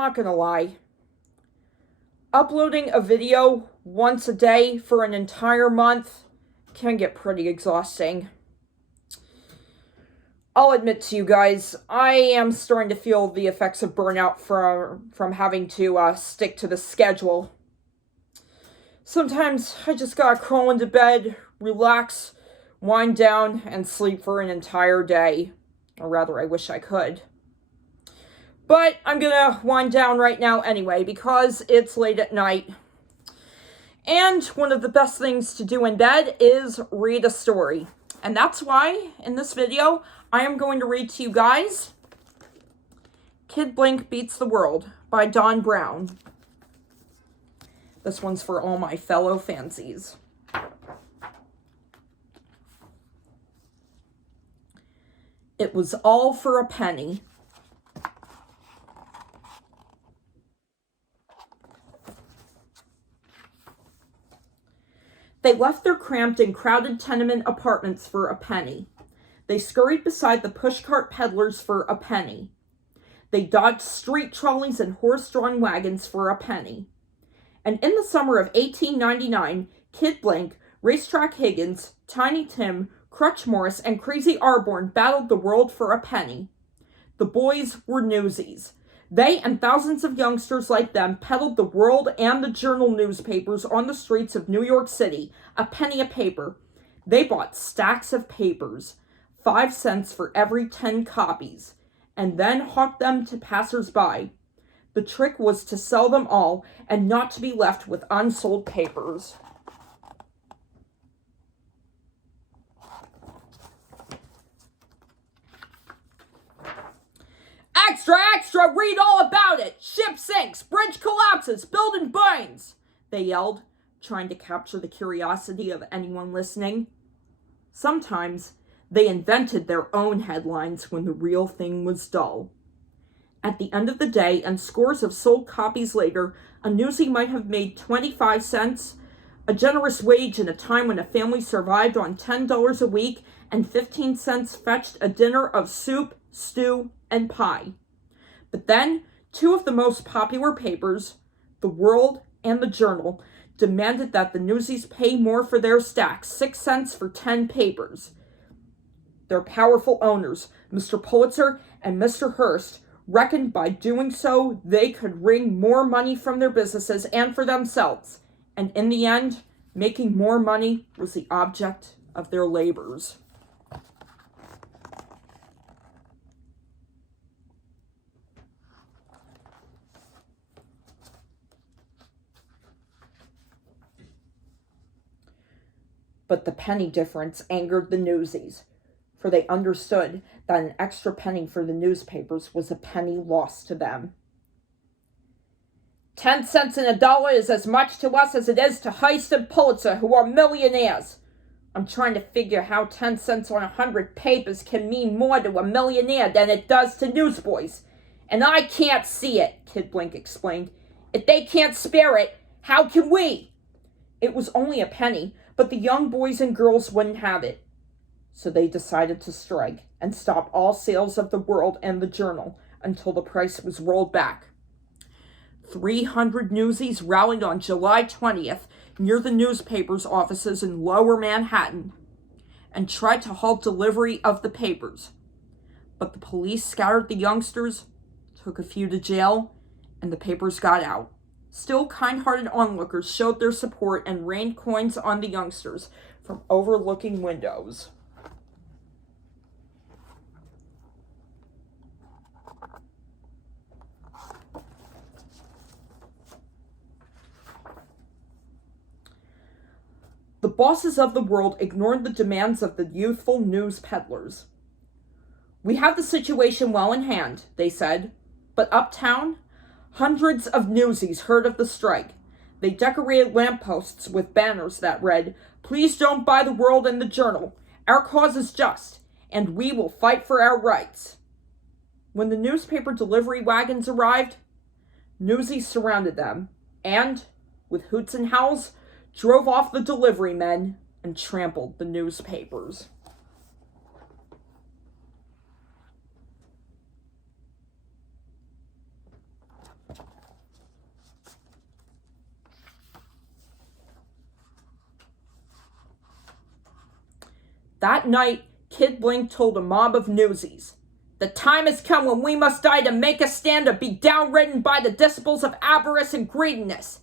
not gonna lie. Uploading a video once a day for an entire month can get pretty exhausting. I'll admit to you guys, I am starting to feel the effects of burnout from having to stick to the schedule. Sometimes I just gotta crawl into bed, relax, wind down, and sleep for an entire day. Or rather, I wish I could. But I'm gonna wind down right now anyway, because it's late at night. And one of the best things to do in bed is read a story. And that's why, in this video, I am going to read to you guys Kid Blink Beats the World by Don Brown. This one's for all my fellow fancies. It was all for a penny. They left their cramped and crowded tenement apartments for a penny. They scurried beside the pushcart peddlers for a penny. They dodged street trolleys and horse-drawn wagons for a penny. And in the summer of 1899, Kid Blink, Racetrack Higgins, Tiny Tim, Crutch Morris, and Crazy Arborn battled the world for a penny. The boys were Newsies. They and thousands of youngsters like them peddled the World and the Journal newspapers on the streets of New York City, a penny a paper. They bought stacks of papers, 5 cents for every 10 copies, and then hawked them to passers-by. The trick was to sell them all and not to be left with unsold papers. Extra, extra, read all about it! Ship sinks, bridge collapses, building burns! They yelled, trying to capture the curiosity of anyone listening. Sometimes they invented their own headlines when the real thing was dull. At the end of the day, and scores of sold copies later, a newsie might have made 25 cents, a generous wage in a time when a family survived on $10 a week, and 15 cents fetched a dinner of soup, stew, and pie. But then, 2 of the most popular papers, The World and the Journal, demanded that the Newsies pay more for their stacks, 6 cents for 10 papers. Their powerful owners, Mr. Pulitzer and Mr. Hearst, reckoned by doing so they could wring more money from their businesses and for themselves, and in the end, making more money was the object of their labors. But the penny difference angered the Newsies, for they understood that an extra penny for the newspapers was a penny lost to them. 10 cents in a dollar is as much to us as it is to Hearst and Pulitzer, who are millionaires. I'm trying to figure how 10 cents on 100 papers can mean more to a millionaire than it does to newsboys. And I can't see it, Kid Blink explained. If they can't spare it, how can we? It was only a penny, but the young boys and girls wouldn't have it. So they decided to strike and stop all sales of the World and the Journal until the price was rolled back. 300 Newsies rallied on July 20th near the newspapers' offices in Lower Manhattan and tried to halt delivery of the papers. But the police scattered the youngsters, took a few to jail, and the papers got out. Still, kind-hearted onlookers showed their support and rained coins on the youngsters from overlooking windows. The bosses of the World ignored the demands of the youthful news peddlers. We have the situation well in hand, they said, but uptown, hundreds of Newsies heard of the strike. They decorated lampposts with banners that read, "Please don't buy the World and the Journal. Our cause is just, and we will fight for our rights." When the newspaper delivery wagons arrived, Newsies surrounded them and, with hoots and howls, drove off the delivery men and trampled the newspapers. That night, Kid Blink told a mob of Newsies, "The time has come when we must die to make a stand to be downridden by the disciples of avarice and greediness.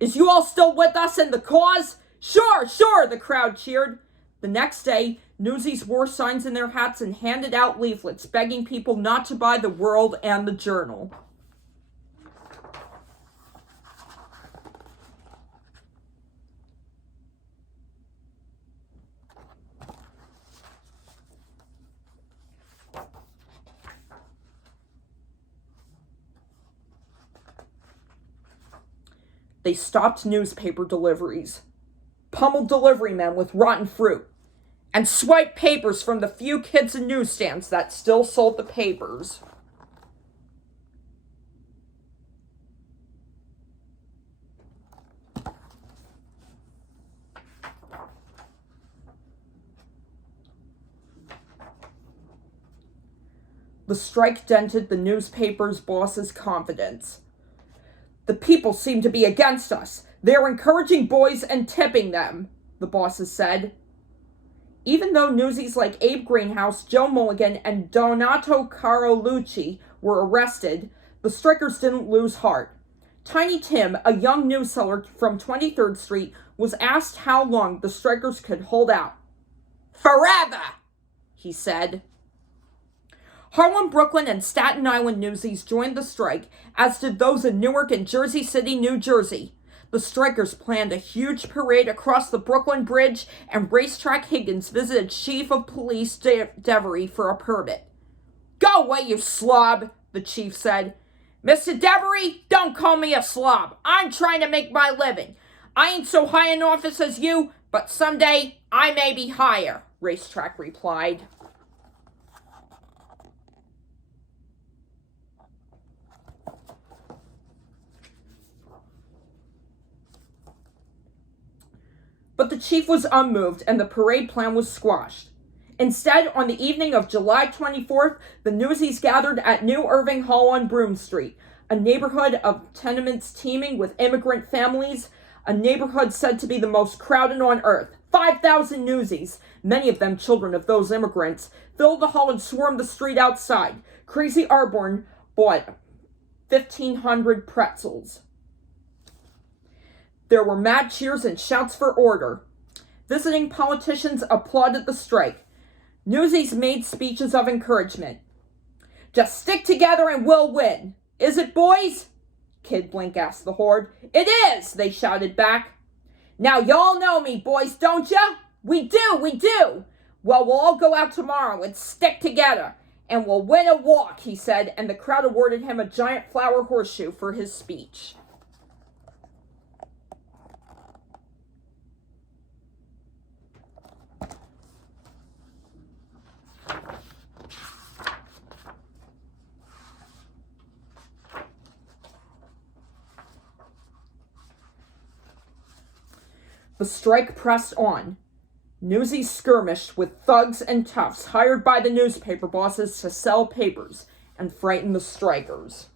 Is you all still with us in the cause?" "Sure, sure," the crowd cheered. The next day, Newsies wore signs in their hats and handed out leaflets begging people not to buy the World and the Journal. They stopped newspaper deliveries, pummeled delivery men with rotten fruit, and swiped papers from the few kids and newsstands that still sold the papers. The strike dented the newspaper's boss's confidence. "The people seem to be against us. They're encouraging boys and tipping them," the bosses said. Even though Newsies like Abe Greenhouse, Joe Mulligan, and Donato Carolucci were arrested, the strikers didn't lose heart. Tiny Tim, a young news seller from 23rd Street, was asked how long the strikers could hold out. "Forever," he said. Harlem, Brooklyn, and Staten Island Newsies joined the strike, as did those in Newark and Jersey City, New Jersey. The strikers planned a huge parade across the Brooklyn Bridge, and Racetrack Higgins visited Chief of Police Devery for a permit. "Go away, you slob," the chief said. "Mr. Devery, don't call me a slob. I'm trying to make my living. I ain't so high in office as you, but someday I may be higher," Racetrack replied. But the chief was unmoved, and the parade plan was squashed. Instead, on the evening of July 24th, the Newsies gathered at New Irving Hall on Broome Street, a neighborhood of tenements teeming with immigrant families, a neighborhood said to be the most crowded on earth. 5,000 Newsies, many of them children of those immigrants, filled the hall and swarmed the street outside. Crazy Arborn bought 1,500 pretzels. There were mad cheers and shouts for order. Visiting politicians applauded the strike. Newsies made speeches of encouragement. "Just stick together and we'll win. Is it, boys?" Kid Blink asked the horde. "It is," they shouted back. "Now y'all know me, boys, don't ya?" We do. "Well, we'll all go out tomorrow and stick together, and we'll win a walk," he said, and the crowd awarded him a giant flower horseshoe for his speech. The strike pressed on. Newsies skirmished with thugs and toughs hired by the newspaper bosses to sell papers and frighten the strikers.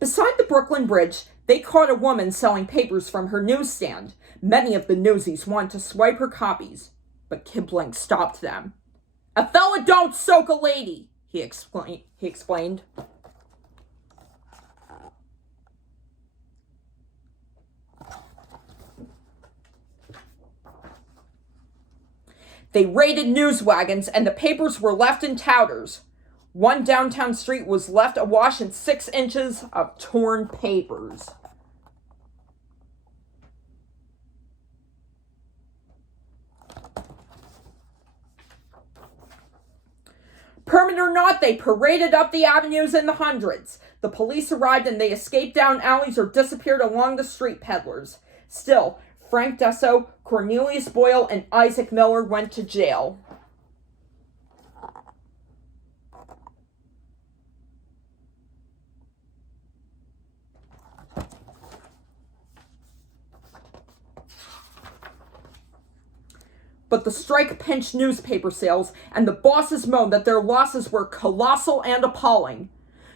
Beside the Brooklyn Bridge, they caught a woman selling papers from her newsstand. Many of the Newsies wanted to swipe her copies, but Kid Blink stopped them. "A fella don't soak a lady," he explained. They raided news wagons, and the papers were left in touters. One downtown street was left awash in 6 inches of torn papers. Permit or not, they paraded up the avenues in the hundreds. The police arrived and they escaped down alleys or disappeared along the street peddlers. Still, Frank Desso, Cornelius Boyle, and Isaac Miller went to jail. But the strike pinched newspaper sales, and the bosses moaned that their losses were colossal and appalling.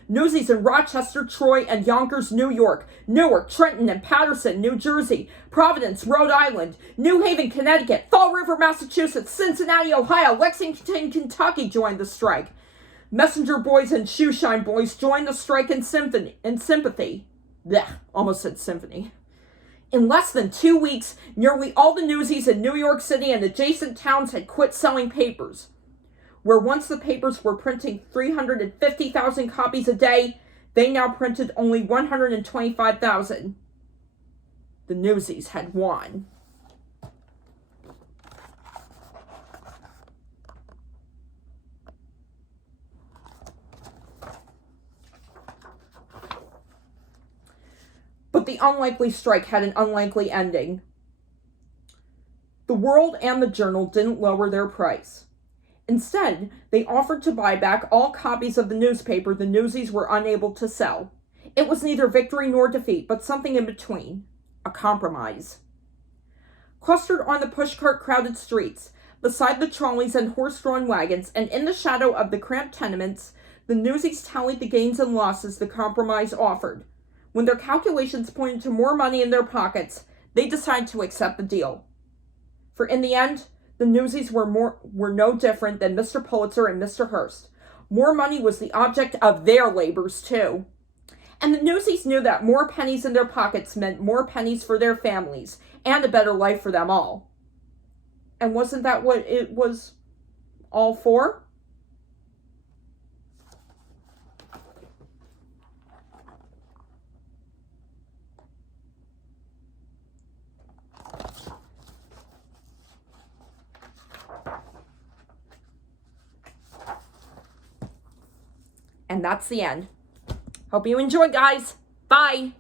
Newsies in Rochester, Troy, and Yonkers, New York, Newark, Trenton, and Paterson, New Jersey, Providence, Rhode Island, New Haven, Connecticut, Fall River, Massachusetts, Cincinnati, Ohio, Lexington, Kentucky joined the strike. Messenger Boys and Shoeshine Boys joined the strike in sympathy. Blech, almost said symphony. In less than 2 weeks, nearly all the Newsies in New York City and adjacent towns had quit selling papers. Where once the papers were printing 350,000 copies a day, they now printed only 125,000. The Newsies had won. But the unlikely strike had an unlikely ending. The World and the Journal didn't lower their price. Instead, they offered to buy back all copies of the newspaper the Newsies were unable to sell. It was neither victory nor defeat, but something in between. A compromise. Clustered on the pushcart-crowded streets, beside the trolleys and horse-drawn wagons, and in the shadow of the cramped tenements, the Newsies tallied the gains and losses the compromise offered. When their calculations pointed to more money in their pockets, they decided to accept the deal. For in the end, the Newsies were no different than Mr. Pulitzer and Mr. Hearst. More money was the object of their labors, too. And the Newsies knew that more pennies in their pockets meant more pennies for their families, and a better life for them all. And wasn't that what it was all for? And that's the end. Hope you enjoyed, guys. Bye.